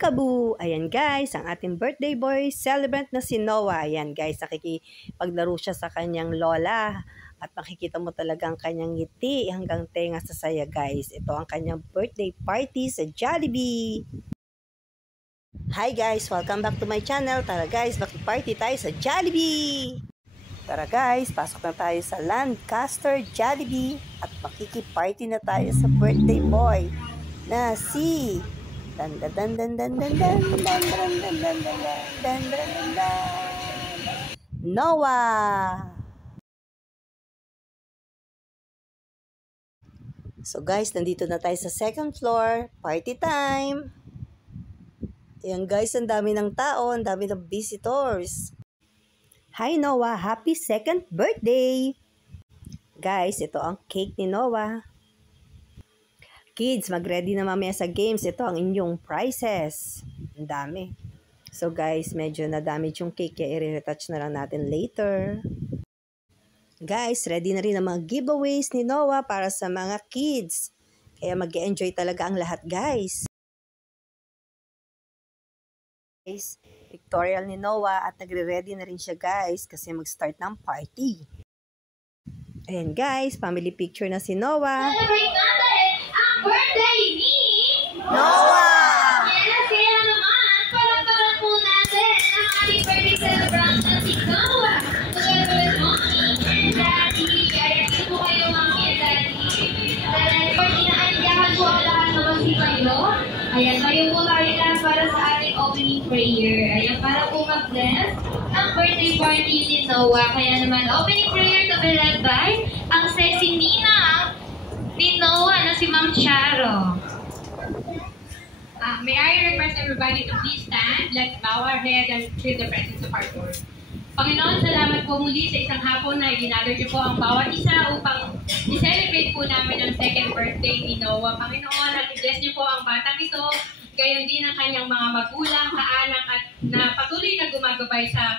Peekaboo! Ayan guys, ang ating birthday boy celebrant na si Noah. Ayan guys, nakikipaglaro siya sa kanyang lola. At makikita mo talaga ang kanyang ngiti hanggang tenga sa saya guys. Ito ang kanyang birthday party sa Jollibee. Hi guys, welcome back to my channel. Tara guys, makipparty tayo sa Jollibee! Tara guys, pasok na tayo sa Lancaster Jollibee at makikiparty na tayo sa birthday boy na si Noah. So guys, nandito na tayo sa second floor. Party time! Ayan guys, ang dami ng tao, ang dami ng visitors. Hi Noah, happy second birthday! Guys, ito ang cake ni Noah. Kids, mag-ready na mamaya sa games. Ito ang inyong prizes. Ang dami. So guys, medyo na-damage yung cake kaya i-retouch na lang natin later. Guys, ready na rin ang mga giveaways ni Noah para sa mga kids. Kaya mag-enjoy talaga ang lahat guys. Guys, pictorial ni Noah at nagre-ready na rin siya guys kasi mag-start ng party. Ayan guys, family picture na si Noah. Celebrate natin ang birthday ni Noah! Yes, kaya naman, palagparan po natin ang ating birthday celebrant na si Noah. Together with Mommy and Daddy. Kaya po kayo, Mommy and Daddy. Dahil inaanyahan po ang lahat na magsipayo. Ayan, kayo po tayo lang para sa ating opening prayer. Ayan, para po mag-bless ang birthday party ni Noah. Kaya naman, opening prayer to be led by ang sexy ninang ni Noah na si Ma'am Charo. May I request everybody to please stand, let's bow our head and feel the presence of our Lord. Panginoon, salamat po muli sa isang hapon na ginather niyo po ang bawat isa upang i-celebrate po namin ang second birthday ni Noah. Panginoon, at i-bless niyo po ang batang ito, gayon din ang kanyang mga magulang, kaanak at na patuloy na gumagabay sa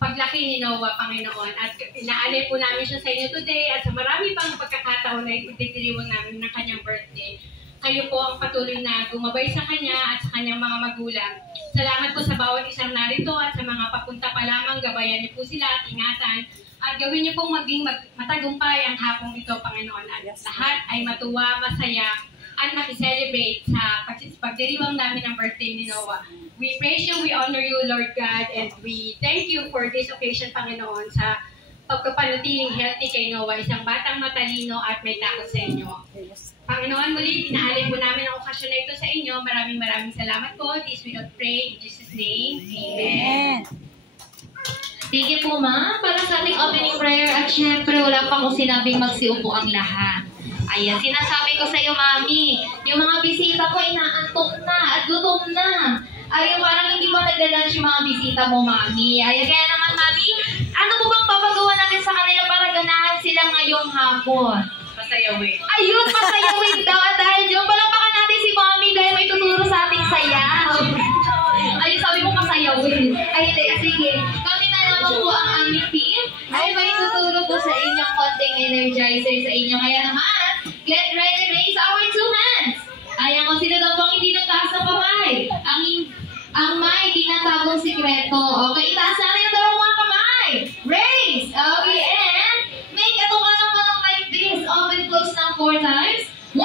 paglaki ni Noah, Panginoon. At inaalay po namin siya sa inyo today at sa marami pang pagkakataon na ipagdiriwang namin ng kanyang birthday. Kayo po ang patuloy na gumabay sa kanya at sa kanyang mga magulang. Salamat po sa bawat isang narito at sa mga papunta pa lamang, gabayan niyo po sila at ingatan. At gawin niyo pong maging matagumpay ang hapong ito, Panginoon. At lahat ay matuwa, masaya, at makiselebrate sa pagdiriwang namin ng birthday ni Noah. We praise you, we honor you, Lord God, and we thank you for this occasion, Panginoon, sa pagkapanatiling healthy kay Noah, isang batang matalino at may takot sa inyo. Panginoon, muli, pinaalin po namin ang okasyon na ito sa inyo. Maraming salamat po. This we don't pray in Jesus' name. Amen. Sige po, Ma'am, para sa ating opening prayer. At syempre, wala pa akong sinabing magsiupo ang lahat. Ayan, sinasabi ko sa iyo, Mami, yung mga bisita ko inaantok na at gutom na. Ayun, parang hindi mo nagda-lunch yung mga bisita mo, Mami. Ayan, kaya naman, Mami, ano po bang papagawa natin sa kanila para ganahan sila ngayong hapon? Masayawin. Ayun, masayawin daw. At dahil dyan, palakpakan natin si Mami dahil may tuturo sa ating sayaw. Ayun, sabi mo masayawin. Ayun, sige. Kami na naman po ang aming team. Ay, may tuturo po sa inyong konting energizer sa inyo. Kaya naman, get ready, raise our two hands. Ayan, kung sino daw pang hindi nagtaas ng kamay. Ang may tinatagong sikreto. Okay, itaas natin ang dalawang kamay. Raise. Okay, and make ito ka naman like this. Open, close ng 4 times. 1,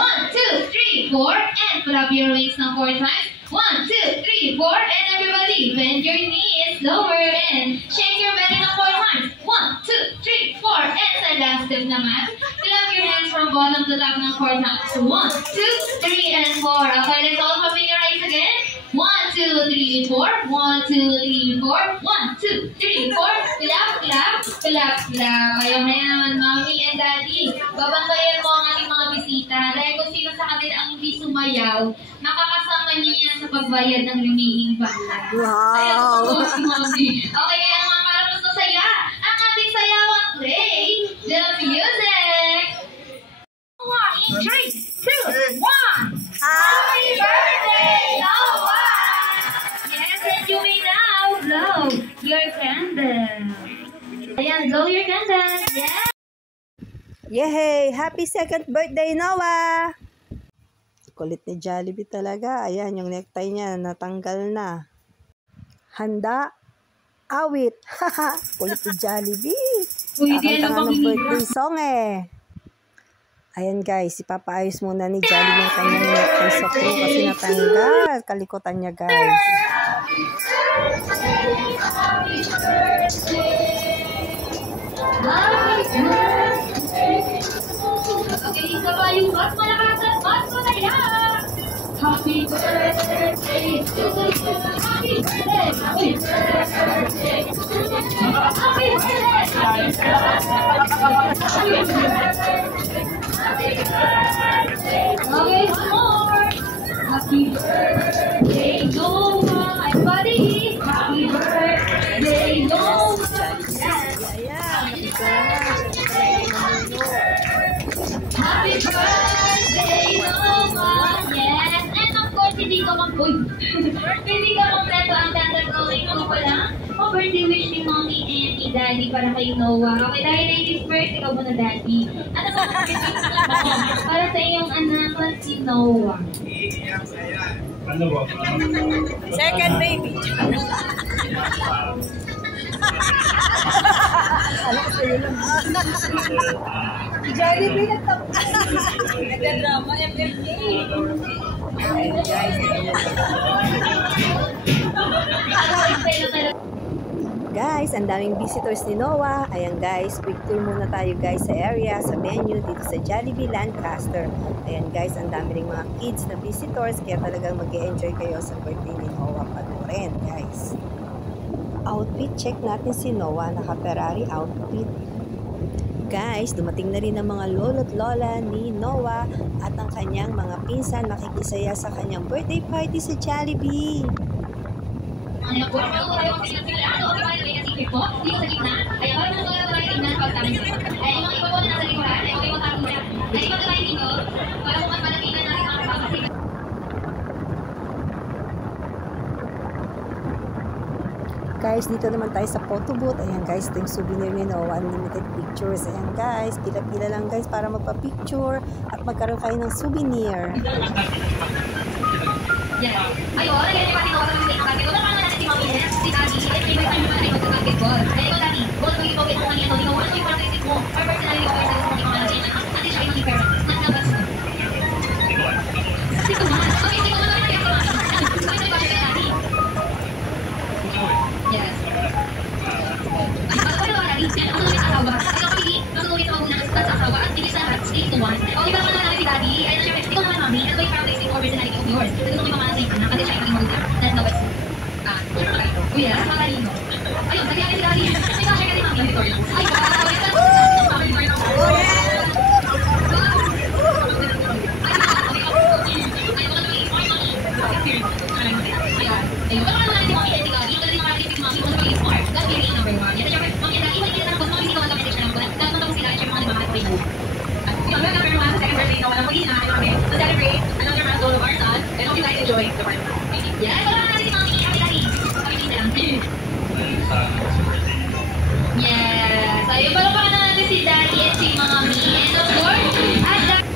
2, 3, 4. And clap your wings ng 4 times. 1, 2, 3, 4. And everybody, bend your knees lower and shake your belly ng 4 times. 1, 2, 3, 4. And sa last step naman, clap your hands from bottom to top ng 4 times. 1, 2, 3, and 4. Okay, let's all familiarize again. 1, 2, 3, 4. 1, 2, 3, 4. 1, 2, 3, 4. Clap, clap, clap, clap. Kaya naman, Mommy and Daddy, babantayan mo ang ating mga bisita. Dahil kung sino sa kanila ang hindi sumayaw, makakasama niyo yan sa pagbayad ng remaining bayad. Wow! Ayan, Mommy. Okay, kaya naman para mas masaya, ang ating sayawan, play the music! 1, 3, 2, 1. Happy birthday, Noah! Yes, and you may now blow your candle. Ayan, blow your candle. Yes! Yay! Happy second birthday, Noah! Kulit ni Jollibee talaga. Ayan, yung necktie niya natanggal na. Handa? Awit! Kulit ni Jollibee. Kakanta nga ng birthday song eh. Ayan guys, ipapaayos muna ni Jollibee yung kanyang necktie sa crew kasi natanggal. Kalikutan niya guys. Okay, kabayo, mas malakas at mas masaya. Happy birthday to you. Happy birthday. Happy birthday. Happy birthday. Okay, one more. Happy birthday, Noah. Everybody, happy birthday, Noah. Happy birthday, Noah! Yes! And of course, hindi ka kompleto ang tatagawin ko pala. O birthday wish ni Mommy and ni Daddy para kay Noah. Okay, dahil 90th birthday, ikaw muna, Daddy. Ano ba ang birthday wish mo para sa iyong anak na si Noah? Ano ba? Second baby. Alam ko sa'yo lang. Jollibee nagtadrama MFA. Ayun guys. Guys, ang daming visitors ni Noah. Ayan guys, quick tour muna tayo guys sa area, sa venue dito sa Jollibee Lancaster. Ayan guys, ang dami ring mga kids na visitors kaya talagang mag-e-enjoy kayo sa birthday ni Noah Panurin guys. Outfit check natin si Noah, naka-Ferrari outfit. Guys, dumating na rin ang mga lolo't lola ni Noah at ang kanyang mga pinsan nakikisaya sa kanyang birthday party sa Jollibee. Ano po? Ano ba yung sila? Ano ba yung kasi po? Dito sa gitna? Ay, parang mga wala tayo tingnan pag tayo. Ay, mga iba po na nasa likuran. Ay, okay mo tapos na. Ay, iba tayo dito. Para kung mas malapitan natin ang kapasig. Guys, dito naman tayo sa photo booth. Ayan guys, ito yung souvenir ni Noah, unlimited pictures. Ayan guys, pila-pila lang guys para magpa-picture at magkaroon kayo ng souvenir. Yes. Ay, oh, nagiging pati ako sa mga basketball. Ano naman natin si Mommy Hess, si Daddy, at may time naman tayo sa basketball. Ay, ikaw Daddy, kung ano yung ipawit mo kanina, ikaw ano yung characteristic mo, or personality ko versus mo, ikaw ano siya, at siya ay maging parents. Naglabas mo. Siko man. Okay, siko man naman kayo. Ay, ito yung bakit Daddy. Yes. Ay, ano ba Daddy? Ano naman yung asawa? Ikaw pili, manunulit sa magunan sa asawa, at tigil sa lahat, 8 to 1. Okay, ba naman natin si Daddy? Ay, ano siya, ikaw naman Mommy, ano ba yung characteristic or personality of yours? Kasi nung ipamana sa iyo, kasi siya ay maging magunan. Naglabas mo. Kuya, matalino. Ayun, nagyari si Daddy. Ay, siya kasi Mami Victoria. Ay, wow! Mami Victoria. Ayun, baka naman si Mami and si Daddy. Yung galing naman si Mami, kung pag-i smart. That's really number one. Yan, siyempre, Mami and Daddy, iwan kita na po. Mami, hindi ko magkapit siya ng bulan. Lahat naman sila, siyempre, mga naman at Yung number one, second birthday na walang pag-ina. To celebrate another milestone of our son. And hope you guys enjoy the birthday. Yes, baka naman si Mami and Daddy. Yes. Ayun, palakpakan na natin si Daddy at si Mami. And of course, at Daddy.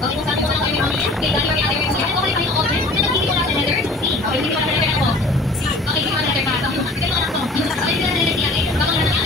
Kung sabi ko lang kayo Mami, kay Daddy or kay Ate Rexy, ano kayo kayo open? Ano hindi ko lang sa letter? C. Okay, hindi ko lang sa letter ako. Okay, hindi ko lang sa letter para sa mga. Ito yung anak ko. Okay, hindi ko lang sa letter si Ate. Baka lang naman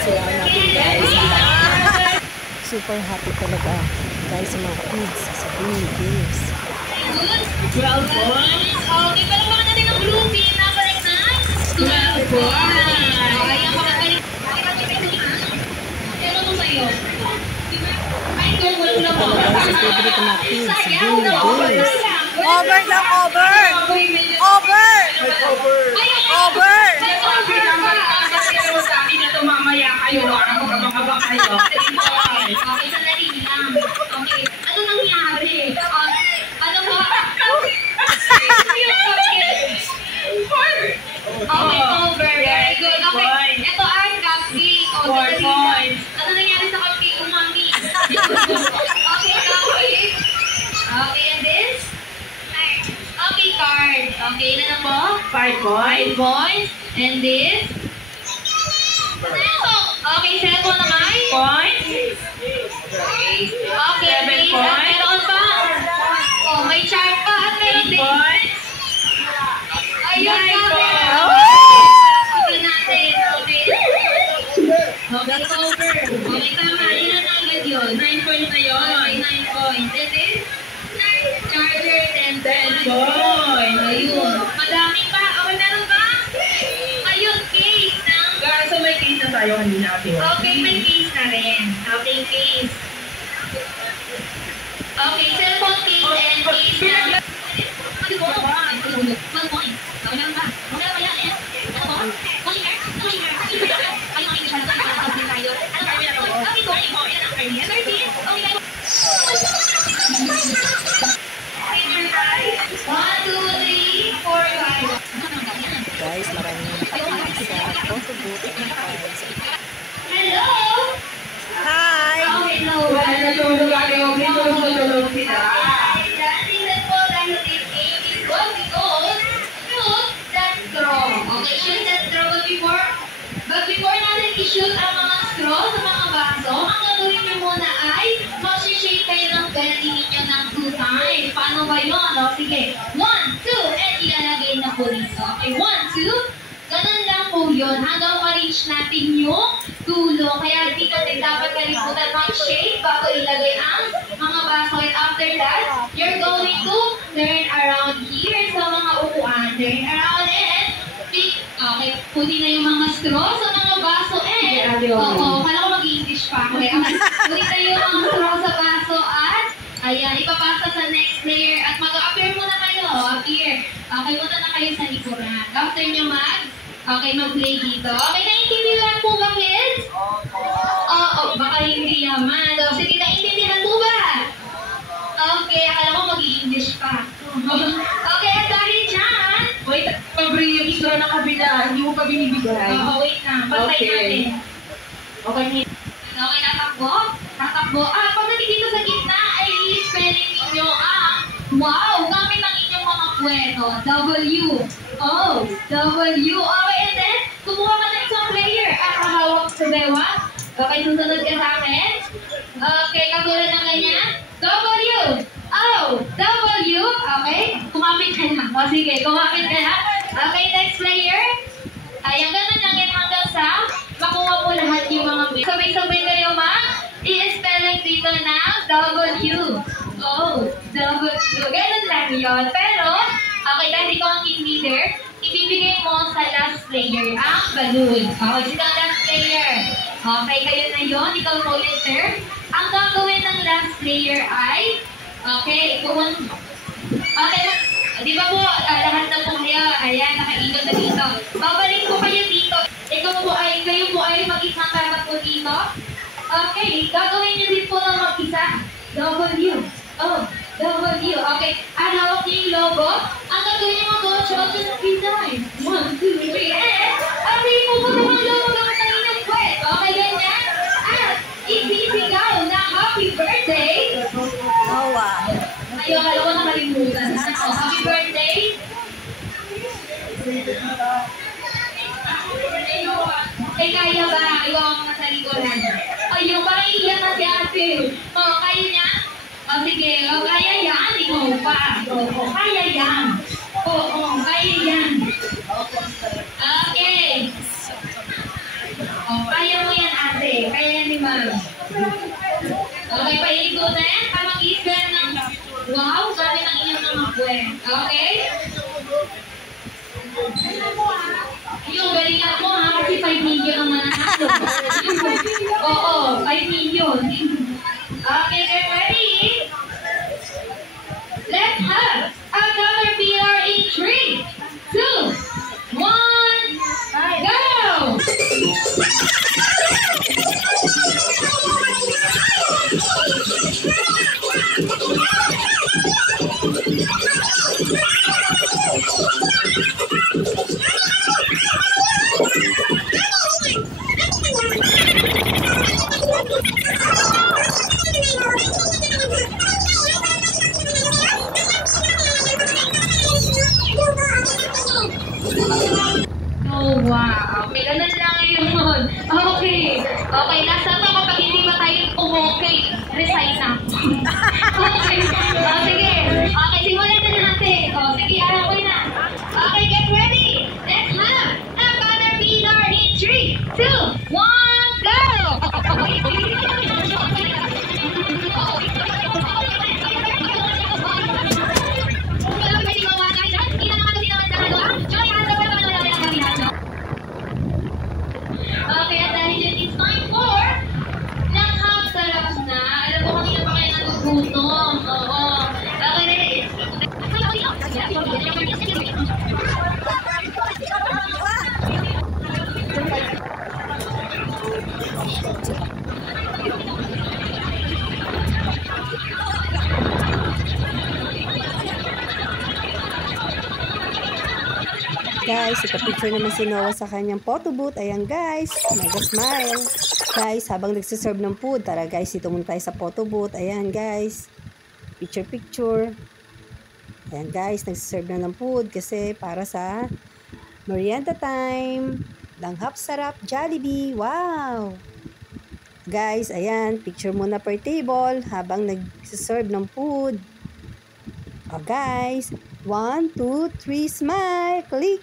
sila natin guys. Super happy talaga guys sa mga kids sa Blue Games. 12 points. Okay, pero baka natin ang blue team na balik na 12 points. Okay, ang pagkakalit. Ano mo sa'yo? Ay, kung wala mo. Talaga sa favorite ng mga kids sa Blue Games. Over lang, over! Over! Over! Sabi na ito mamaya kayo. Ako kabang-kabang kayo. Okay, sandali lang. Okay, ano nangyari? Ano ba? Okay, over. Very good. Okay, ito ang cupcake. 4 points. Ano nangyari sa cupcake, umami? Okay, cupcake. Okay, and this? Okay, card. Okay, ilan na po? 5 points. 5 points. And this? Okay, cellphone naman? Points. Okay, 7 points. Meron pa? Oh, may chart pa. At meron din. Ayun pa. Okay natin. Okay. Okay, over. Okay, tama. Ilan na agad yun? 9 points na yun. Okay, 9 points. And then? Charger, 10 points. Ayun. Madami pa. Okay, meron ba? Ayun, case ng... So may case na tayo kanina. Okay, may case na rin. Okay, case. Okay, cellphone case and case na... Guys, maraming sa photo booth and cards. Hello! Hi! Oh, hello. Natulog ako. Natulog sila. Reason po dahil this game is good because shoot that straw. Okay, shoot that straw. But before natin i-shoot ang mga straw sa mga baso, ang gagawin nyo muna ay mag-shake kayo ng belly ninyo ng 2 times. Paano ba yun? O, sige. 1, 2, and ilalagay na po dito. Okay, 1, 2. Ganun lang po yun. Hanggang ma-reach natin yung dulo. Kaya di natin dapat kalimutan mag-shake bago ilagay ang mga baso. And after that, you're going to turn around here sa mga upuan. Turn around and pick. Okay, puti na yung mga straw sa mga baso. And, oo, kala ko mag-English pa. Okay, puti na yung mga straw sa baso at ayan, ipapasa sa next layer. At mag-appear muna kayo. Appear. Okay, muna na kayo sa likuran. After nyo mag-play dito. Okay, naiintindihan po ba, kids? Oo, baka hindi naman. So, sige, naiintindihan po ba? Okay, akala ko mag-i-English pa. Okay, at dahil dyan... Wait, pabring yung isra ng kabila. Hindi mo pa binibigay. Oo, wait na. Pantay natin. Okay. Okay, tatakbo. Tatakbo. Pagdating dito sa gitna, ay i-spelling ninyo ang wow, gamit ang inyong mga pweto. W. O. W. Okay, and then, kumuha ka ng isang player at mahawak sa dewa. Okay, susunod ka sa akin. Okay, katulad ng ganyan. W. O. W. Okay, kumapit ka na. O sige, kumapit ka na. Okay, next player. Ayan, ganun lang yan hanggang sa makuha mo lahat yung mga bits. Sabay-sabay kayo i-spelling dito ng W. O. W. Ganun lang yun. Pero, okay, dahil ikaw ang team leader, ibibigay mo sa last player ang balloon. Okay, sino ang last player? Okay, kayo na yun. Ikaw po leader. Ang gagawin ng last player ay, okay, okay, di ba po, lahat na po kayo, ayan, nakaikot na dito. Babalik po kayo dito. Kayo po ay mag-isang karat po dito. Okay, gagawin niyo din po ng mag-isa. W. O. W. Okay, at hawak niyo yung logo. Ang gagawin niyo mag-show to the 3 times. 1, 2, 3, and abigin po po ng logo gamit ang inyong kwet. Okay, ganyan. At isisigaw na happy birthday. Oh, wow. Ayun, alam ko nakalimutan. Oh, happy birthday. Okay, kaya ba? Iwan ko na sa likuran. Ayun, parang iiyak na si ate. Oh, kaya niya? Oh, sige. Oh, kaya yan. Ikaw pa. Oh, kaya yan. Oh, kaya yan. Okay. Oh, kaya mo yan, ma'am. Okay, paikutin. Pamag-isgan ng wow, gamit ang inyong mga buwan. Okay? Yung galingan mo ha, kasi 5 million ang mananalo. Oo, 5 million. Okay, get ready? Let's have a caterpillar in 3, 2, 1, go! Oh, wow. Okay, ganun lang yun. Okay. Okay, nasa to kapag hindi ba tayo okay, recite na. Okay. Sige. Okay, simulan na natin. Sige, arakoy na. Okay, get ready. Let's have a caterpillar in 3, 2, 1, go! Okay, at dahil yun, it's time for naghapsarap na. Alam ko kanina pa kayo nagugutom. Oo. Okay. Guys, ipapicture naman si Noah sa kanyang photo booth. Ayan guys, mega smile. Guys, habang nagsiserve ng food, tara guys, dito muna tayo sa photo booth. Ayan guys, picture. Ayan guys, nagsiserve na ng food kasi para sa merienda time. Langhap sarap, Jollibee. Wow! Guys, ayan, picture muna per table habang nagsiserve ng food. Oh guys, 1, 2, 3, smile! Click!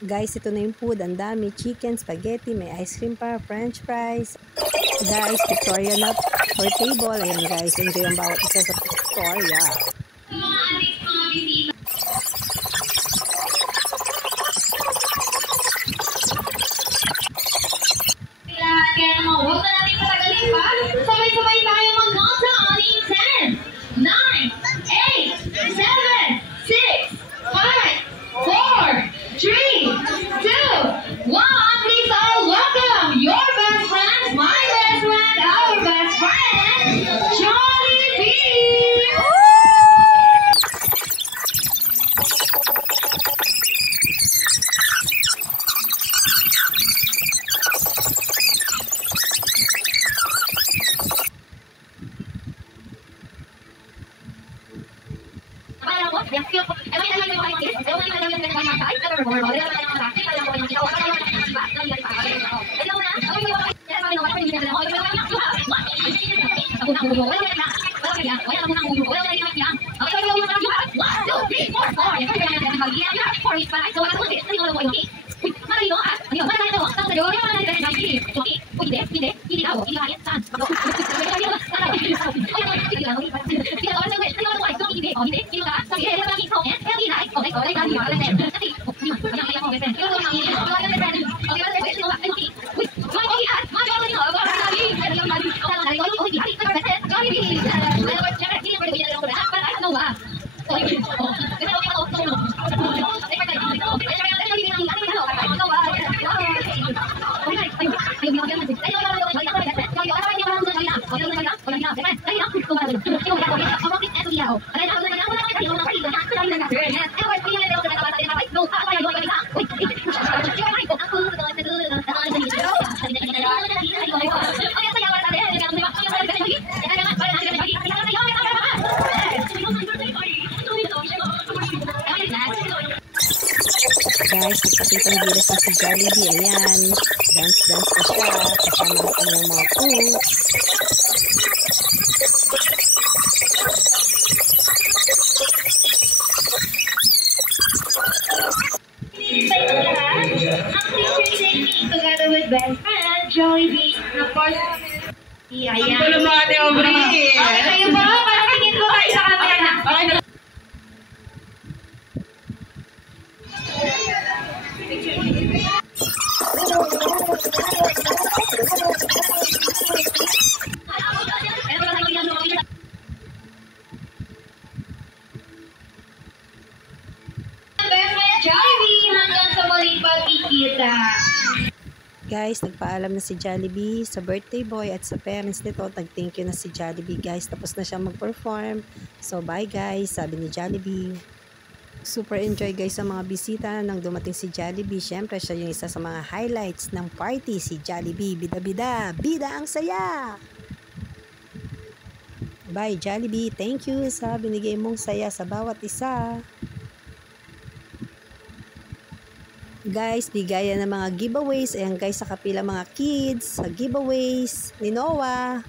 Guys, ito na yung food. Ang dami. Chicken, spaghetti, may ice cream pa, french fries. Guys, pictorial na per table. Ayan guys, enjoy ang bawat isa sa pictorial. Mga adik, mga bisita. Kaya naman, huwag na natin patagalin pa. Sabay-sabay tayo mag-countdown in 10, 9, 8, 7, 6, 5, 4, 3, 2, 1. Please all welcome your best friend, my best friend, our best friend, Jollibee! Guys, nagpakitang gilas na si Jollibee. Ayan, dance pa siya kasama ang kanyang mga crew. Sa inyo lahat, ang picture technique. together with best friend, Jollibee, and of course, ayan. Ang gulo mo, Ate Aubrey. Okay, kayo ba? Parang tingin ko kayo sa camera. Jollibee, hanggang sa muling pagkikita. Guys, nagpaalam na si Jollibee sa birthday boy at sa parents nito. Thank you na si Jollibee, guys. Tapos na siya mag-perform. So, bye guys, sabi ni Jollibee. Super enjoy guys sa mga bisita nang dumating si Jollibee. Siyempre, siya yung isa sa mga highlights ng party, si Jollibee. Bida-bida, bida ang saya! Bye Jollibee, thank you sa binigay mong saya sa bawat isa. Guys, bigayan ng mga giveaways. Ayan guys, sa kapila mga kids, sa giveaways ni Noah.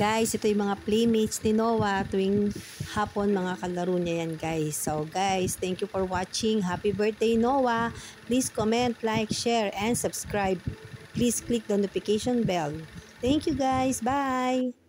Guys, ito yung mga playmates ni Noah tuwing hapon, mga kalaro niya yan guys. So guys, thank you for watching. Happy birthday Noah. Please comment, like, share, and subscribe. Please click the notification bell. Thank you guys. Bye!